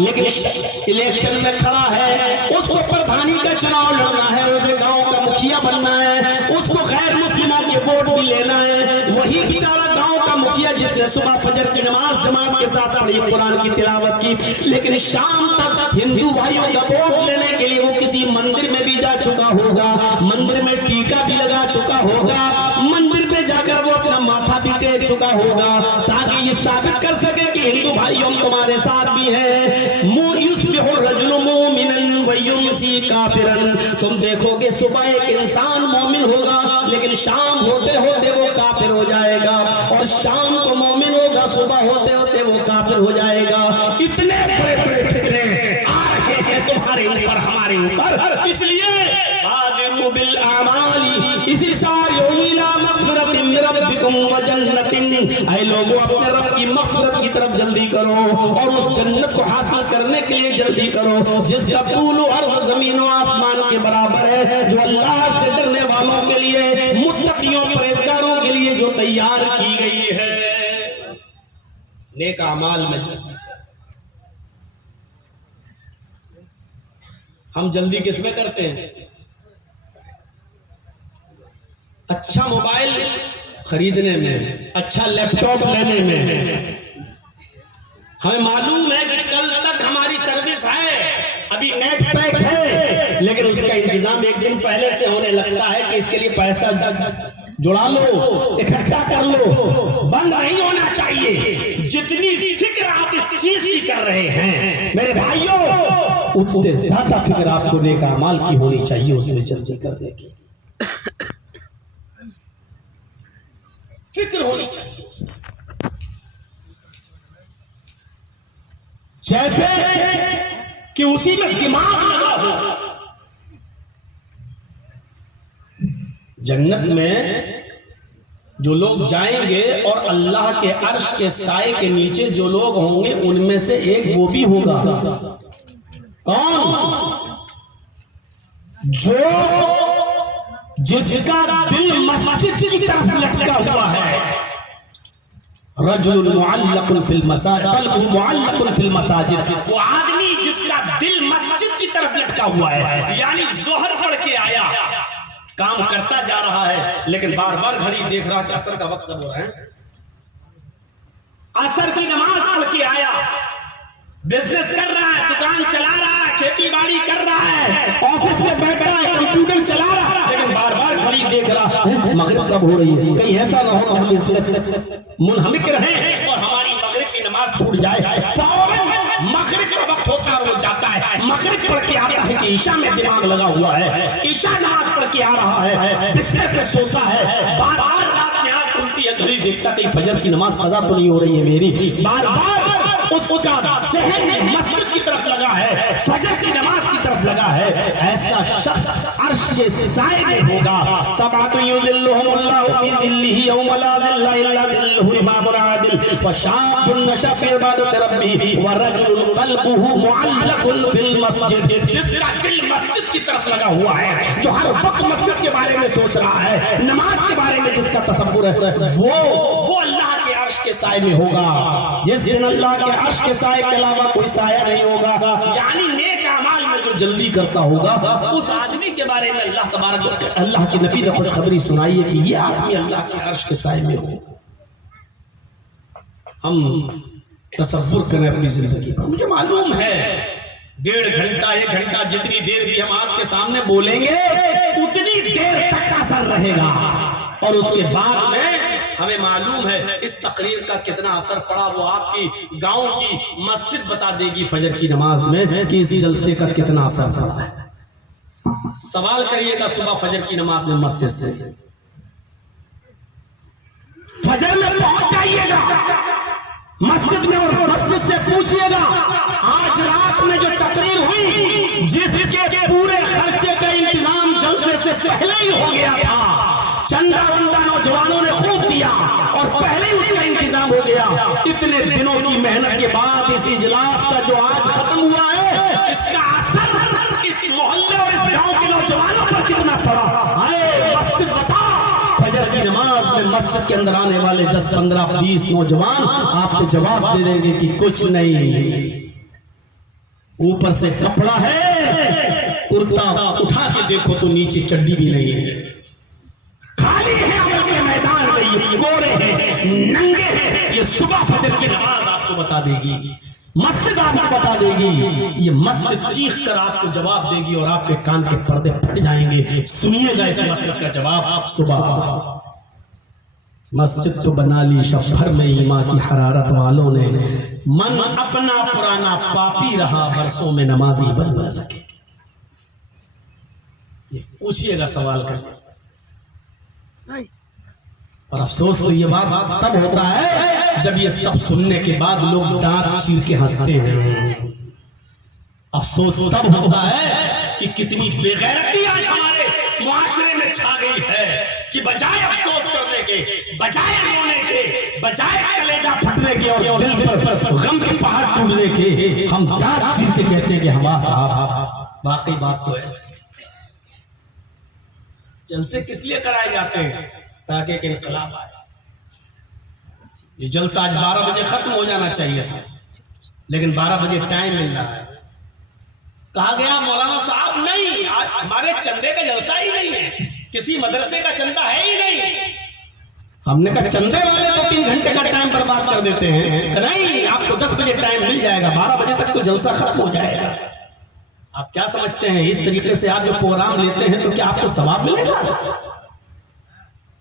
लेकिन इलेक्शन में खड़ा है, उसको प्रधानी का चुनाव लड़ना है, उसे गांव का मुखिया बनना है, उसको गैर मुस्लिमों के वोट भी लेना है। वही बेचारा गांव का मुखिया जिसने सुबह फजर की नमाज जमात के साथ पढ़ी, कुरान की तिलावत की, लेकिन शाम तक हिंदू भाइयों का वोट लेने के लिए वो किसी मंदिर में भी जा चुका होगा, मंदिर में टीका भी लगा चुका होगा, मंदिर पे जाकर वो अपना माथा भी टेक चुका होगा, ताकि ये साबित कर सके कि हिंदू भाइयों तुम्हारे साथ भी है। तुम देखोगे सुबह एक इंसान मोमिन होगा, लेकिन शाम होते होते वो काफिर हो जाएगा, और शाम को मोमिन होगा, सुबह होते होते वो काफिर हो जाएगा। इतने बड़े बड़े फितने आ रहे हैं तुम्हारे ऊपर, हमारे ऊपर, इसलिए बिल आमाली, इसी सारी ऐ लोगों अपने रब की मग़फ़िरत की तरफ जल्दी करो और उस जन्नत को हासिल करने के लिए जल्दी करो जिसका तूल अर्ज़ ज़मीन और आसमान के बराबर है, जो अल्लाह से डरने वालों के लिए, मुत्तक़ियों परहेज़गारों के लिए जो तैयार की गई है। नेक अमाल में जल्दी, हम जल्दी किसमें करते हैं? अच्छा मोबाइल खरीदने में, अच्छा लैपटॉप लेने में। हमें मालूम है कि कल तक हमारी सर्विस है, अभी नेट पैक है, लेकिन उसका इंतजाम एक दिन पहले से होने लगता है कि इसके लिए पैसा जुड़ा लो, इकट्ठा कर लो। बंद नहीं होना चाहिए। जितनी फिक्र आप इस चीज की कर रहे हैं मेरे भाइयों, उससे ज्यादा फिक्र आपको नेक अमाल की होनी चाहिए, उसमें जल्दी करने की फिक्र होनी चाहिए। जैसे कि उसी में दिमाग लगा हो। जन्नत में जो लोग जाएंगे और अल्लाह के अर्श के साए के नीचे जो लोग होंगे, उनमें से एक वो भी होगा। कौन? जो जिसका दिल मस्जिद की तरफ लटका हुआ है। रजुल मुअल्लकुन फिल मसाजिद, क़ल्बुहु मुअल्लकुन फिल मसाजिद, वो आदमी जिसका दिल मस्जिद की तरफ लटका हुआ है, यानी ज़ोहर पढ़ के आया, काम करता जा रहा है, लेकिन बार बार घड़ी देख रहा कि असर का वक्त कब हो रहा है। असर की नमाज पढ़ के आया, बिजनेस कर रहा है, दुकान चला रहा है, खेती बाड़ी कर रहा है, ऑफिस में बैठा है, कंप्यूटर चला रहा है, लेकिन बार बार घड़ी देख रहा है मगरिब कब हो रही है। कहीं ऐसा ना हो कि हम इसमें मुनहमिक रहें और हमारी मगरिब की नमाज छूट जाए। फौरन मगरिब का वक्त होता है, वो जाता है, मगरिब पढ़ के आता है कि ईशा में दिमाग लगा हुआ है, ईशा नमाज पढ़ के आ रहा है, बिस्तर पे सोता है, बार बार रात में आंख खुलती है, घड़ी देखता कहीं फजर की नमाज कज़ा तो नहीं हो रही है मेरी। बार बार उसका ज़हन मस्जिद की तरफ लगा है, फजर की नमाज की तरफ लगा है। ऐसा शख्स अर्श के साए में होगा। सबातु युज़िल्लुहुमुल्लाहु फी ज़िल्लिही यौमा ला ज़िल्ला इल्ला ज़िल्लुहु, इमामुन आदिल व शाबुन नशा फी इबादति रब्बिही व रजुलुन क़ल्बुहु मुअल्लकुन फिल मस्जिद, जिसका दिल मस्जिद की तरफ लगा हुआ है, जो हर वक्त मस्जिद के बारे में सोच रहा है, नमाज के बारे में जिसका तसव्वुर है, वो अल्लाह के अर्श के साए में होगा। जिस दिन अल्लाह के अर्श के साए के अलावा कोई साया नहीं होगा, यानी नेक अमाल में जो जल्दी करता होगा, उस आदमी के बारे में अल्लाह तबारक अल्लाह के नबी ने खुशखबरी सुनाई है कि ये आदमी अल्लाह के अर्श के साए में होगा। हम तसव्वुर करें अपनी जिंदगी पर। मुझे मालूम है 1.5 घंटा 1 घंटा जितनी देर भी हम आपके सामने बोलेंगे उतनी देर तक असर रहेगा, और उसके बाद में हमें मालूम है इस तकरीर का कितना असर पड़ा। वो आपकी गांव की मस्जिद बता देगी फजर की नमाज में कि इस जलसे का कितना असर पड़ा है। सवाल करिएगा सुबह फजर की नमाज में मस्जिद से, फजर में पहुंच जाइएगा मस्जिद में और मस्जिद से पूछिएगा आज रात में जो तकरीर हुई, जिसके पूरे खर्चे का इंतजाम जलसे से पहले ही हो गया था, चंदा वंदा नौजवानों ने खूब दिया और पहले ही उसका इंतजाम हो गया। इतने दिनों की मेहनत के बाद इस इजलास का जो आज खत्म हुआ है, इसका असर इस मोहल्ले और इस गांव के नौजवानों पर कितना पड़ा। आए मस्जिद बता, फजर की नमाज में मस्जिद के अंदर आने वाले 10, 15, 20 नौजवान आपको जवाब दे देंगे कि कुछ नहीं, ऊपर से कपड़ा है, कुर्ता उठा के देखो तो नीचे चड्डी भी नहीं है, खाली है अमल के मैदान में, ये कोरे हैं, नंगे हैं। ये सुबह फजर की नमाज आपको बता देगी, मस्जिद आपको बता देगी, ये मस्जिद चीख कर आपको जवाब देगी और आपके कान के पर्दे फट जाएंगे। सुनिएगा इस मस्जिद का जवाब सुबह। मस्जिद तो बना ली शब भर में ईमान की हरारत वालों ने, मन अपना पुराना पापी रहा, बरसों में नमाजी बन न सके। ये पूछिएगा सवाल करके। और अफसोस तो ये बात तब होता है जब ये सब सुनने के बाद लोग दांत चीर के हंसते हैं। अफसोस तब होता है कि कितनी बेगैरती आज हमारे मुआशरे में छा गई है कि बजाय अफसोस करने के, बजाय रोने के, बजाय कलेजा फटने के और दिल पर गम के पहाड़ टूटने के, हम दांत चीर के कहते हैं कि हवा साहब। वाकई बात तो ऐसी। जलसे किस लिए कराए जाते हैं? ताकि एक इनकलाब आए। ये जलसा आज 12 बजे खत्म हो जाना चाहिए था, लेकिन 12 बजे टाइम मिल रहा है। कहा गया मौलाना साहब नहीं, आज हमारे चंदे का जलसा ही नहीं है, किसी मदरसे का चंदा है ही नहीं। हमने कहा चंदे वाले तो 3 घंटे का टाइम बर्बाद कर देते हैं। नहीं, आपको 10 बजे टाइम मिल जाएगा, 12 बजे तक तो जलसा खत्म हो जाएगा। आप क्या समझते हैं इस तरीके से आप जो प्रोग्राम लेते हैं तो क्या आपको सवाब मिलेगा?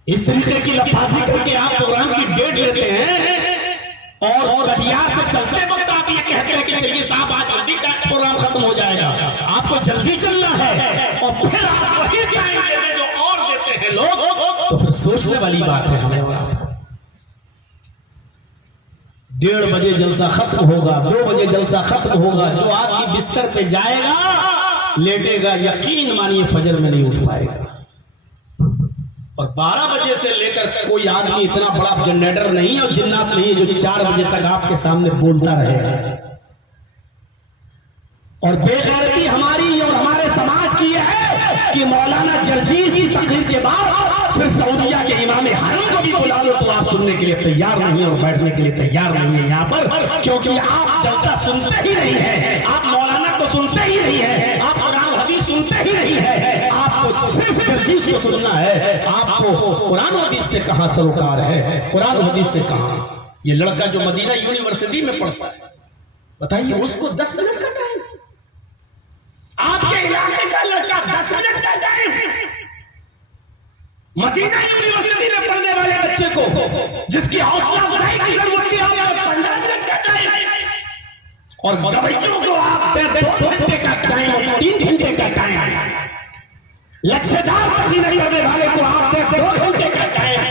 इस तरीके की लफाजी करके आप प्रोग्राम की डेट लेते हैं और कटियार से चलते वक्त आप ये कहते हैं कि चलिए साहब आज जल्दी का प्रोग्राम खत्म हो जाएगा। आपको जल्दी चलना है और फिर आप वही टाइम देते जो और देते हैं लोग, तो फिर सोचने वाली बात है। हमें 1:30 बजे जलसा खत्म होगा, 2 बजे जलसा खत्म होगा। जो आदमी बिस्तर पे जाएगा लेटेगा, यकीन मानिए फजर में नहीं उठ पाएगा। और 12 बजे से लेकर कोई आदमी इतना बड़ा जनरेटर नहीं है और जिन्नात नहीं है जो 4 बजे तक आपके सामने बोलता रहे। और बेगैरती हमारी और हमारे समाज की यह है कि मौलाना जर्जीस की तकरीर के बाद फिर सऊदिया के इमाम हरम को भी बुला लो तो आप सुनने के लिए तैयार नहीं और बैठने के लिए तैयार नहीं है यहाँ पर, क्योंकि आप जलसा सुनते ही नहीं है, आप मौलाना को सुनते ही नहीं है, आप कुरान हदीस सुनते ही नहीं है। आपको सिर्फ जर्जीस को सुनना है। आपको कुरान हदीस से कहां सरोकार है, कुरान हदीस से कहां। ये लड़का जो मदीना यूनिवर्सिटी में पढ़ता है, बताइए उसको 10 मिनट का टाइम, आपके इलाके का लड़का 10 मिनट का टाइम, मदीना यूनिवर्सिटी में पढ़ने वाले बच्चे को जिसकी हौसला अफजाई की जरूरत थी, आप 15 मिनट का टाइम, और गवैयों को आप 2 घंटे का टाइम और 3 घंटे का टाइम, लच्छेदार तकरीरें करने वाले को आप 2 घंटे का टाइम।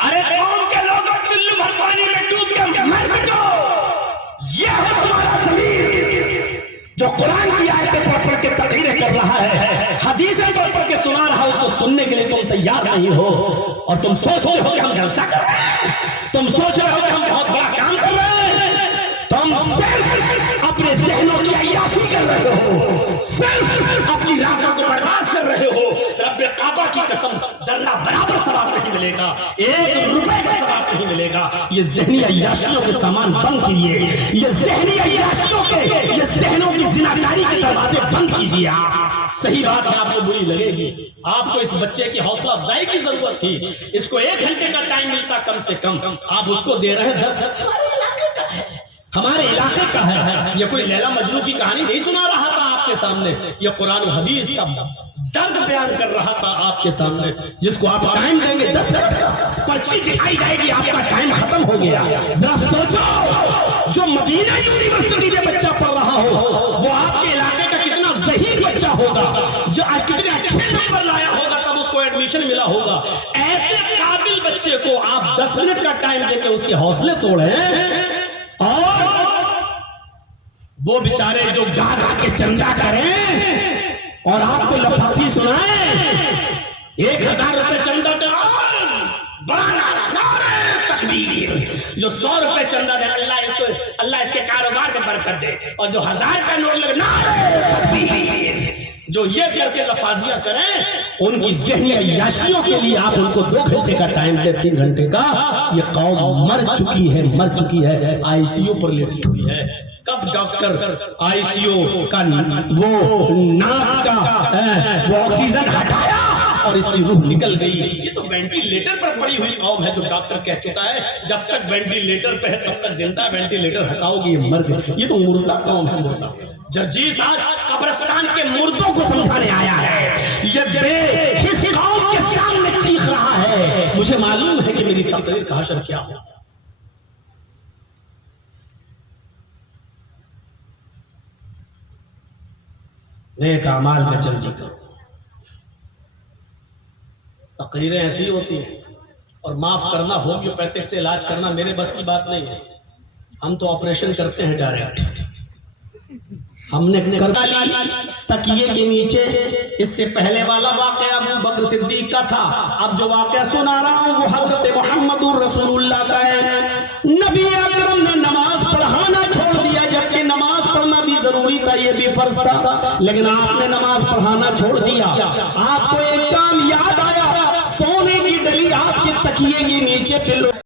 अरे कौम के लोगों, चुल्लू भर पानी में डूब के मर मिटो। यह है तुम्हारा ज़मीर जो कुरान की आयतें पढ़ के तकरीरें कर रहा है, हदीसें पढ़ के सुना रहा है, उसको सुनने के लिए तुम तैयार नहीं हो। और तुम सोच रहे हो कि हम जलसा कर रहे हैं, तुम सोच रहे हो कि हम बहुत बड़ा काम कर रहे हैं, तुम सिर्फ अपने ज़हनों की अय्याशी कर रहे हो, सिर्फ अपनी रातों को बर्बाद कर रहे हो। रब्बे काबा की कसम, जर्रा बराबर सवाब नहीं मिलेगा, 1 रुपए का सवाब नहीं मिलेगा। ये ज़हनी अय्याशियों के सामान बंद कीजिए, ये ज़हनी अय्याशियों के, ये ज़हनों की जिनाकारी के दरवाजे बंद कीजिए। आप सही बात है, आपको बुरी लगेगी। आपको इस बच्चे की हौसला अफजाई की जरूरत थी, इसको 1 घंटे का टाइम मिलता कम से कम, आप उसको दे रहे हैं 10। हमारे इलाके का है। ये कोई लैला मजनू की कहानी नहीं सुना रहा था आपके सामने, ये कुरान और हदीस का दर्द बयान कर रहा था आपके सामने, जिसको आप टाइम देंगे 10 मिनट का, पर्ची दिखाई जाएगी, आपका टाइम खत्म हो गया। जरा सोचो, जो मदीना यूनिवर्सिटी में बच्चा पढ़ रहा हो वो आपके इलाके का कितना ज़हीन बच्चा होगा, जो कितने अच्छे नंबर लाया होगा तब उसको एडमिशन मिला होगा। ऐसे काबिल बच्चे को आप 10 मिनट का टाइम देकर उसके हौसले तोड़े, और वो बेचारे जो गा गा के चंदा करें और आपको लफाजी सुनाए, 1000 रुपए चंदा दे, बड़ा नारे तकबीर। जो 100 रुपए चंदा दे, अल्लाह इसके कारोबार में बरकत दे, और जो 1000 का नोट लगे, नारे तकबीर। जो ये करके लफाजियां करें, उनकी ज़हनी अय्याशियों के लिए आप उनको 2 घंटे का टाइम दे, 3 घंटे का। ये कौम मर चुकी है, ICU पर लेटी हुई है। कब डॉक्टर आईसीयू का वो नाक का वो ऑक्सीजन हटाया और इसकी रूह निकल गई। ये तो वेंटिलेटर पर पड़ी हुई कौम है। तो डॉक्टर कह चुका है जब तक वेंटिलेटर पे है तब तक जिंदा, वेंटिलेटर हटाओगे ये मर गए। ये तो मुर्दा कौम है, मुर्दा। जर्जीस आज कब्रिस्तान के मुर्दों को समझाने आया है। ये बेहिस कौम के सामने चीख रहा है, मुझे मालूम है कि मेरी तकदीर का हशर क्या हो। नेक अमाल में जल्दी करो। तकरीरें ऐसी होती हैं और माफ करना, होम्योपैथिक से इलाज करना मेरे बस की बात नहीं है। हम तो ऑपरेशन करते हैं डायरेक्ट। हमने कर ली तकिए के नीचे। इससे पहले वाला वाकया अबू बकर सिद्दीक का था। अब जो वाकया सुना रहा हूं वो हजरत मोहम्मदुर रसूलुल्लाह का है। नबी अकरम ने नमाज पढ़ाना छोड़ दिया, जबकि नमाज पढ़ना भी जरूरी था, ये भी फर्ज था, लेकिन आपने नमाज पढ़ाना छोड़ दिया। आपको एक काम याद आया, सोने की डली आपके तकिए के नीचे पे